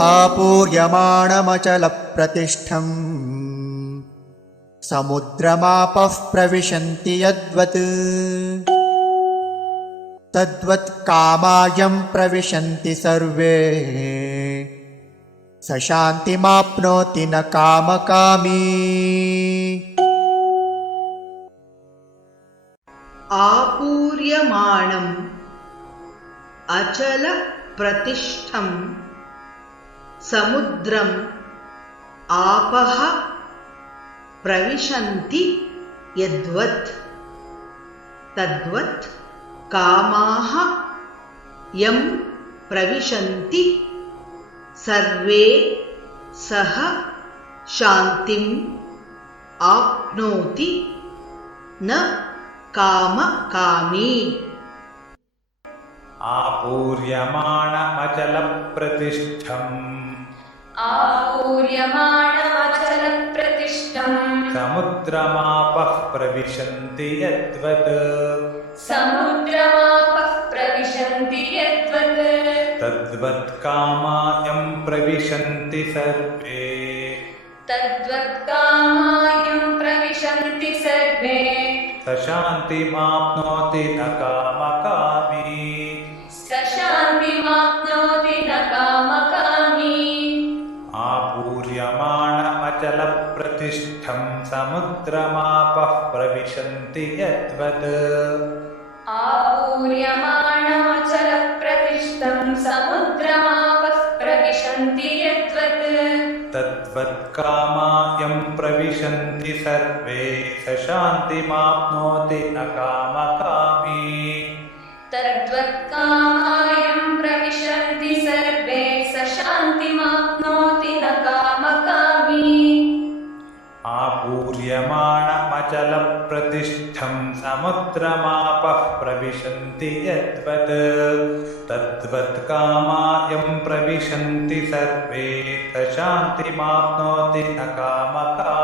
आपूर्यमाणमचलप्रतिष्ठम् समुद्रमापः प्रविशन्ति यद्वत् तद्वत् कामायं प्रविशन्ति सर्वे स शान्तिमाप्नोति न कामकामी। आपूर्यमाणम् अचल प्रतिष्ठं समुद्रम् आपः प्रविशन्ति यद्वत् तद्वत् कामाः यं प्रविशन्ति सर्वे सः शान्तिम् आप्नोति न कामकामी। आपूर्यमाणमचलप्रतिष्ठम् समुद्रमापः प्रविशन्ति यद्वत् तद्वत् कामायं प्रविशन्ति सर्वे स शान्तिमाप्नोति न कामकामी। आपूर्यमाणमचलप्रतिष्ठं समुद्रमापः प्रविशन्ति यद्वत् तद्वत् कामायं प्रविशन्ति सर्वे स शान्तिमाप्नोति न कामकामी। आपूर्यमाणमचलप्रतिष्ठं समुद्रमापः प्रविशन्ति यद्वत् तद्वत् कामायं प्रविशन्ति सर्वे स शान्तिमाप्नोति न कामकामी।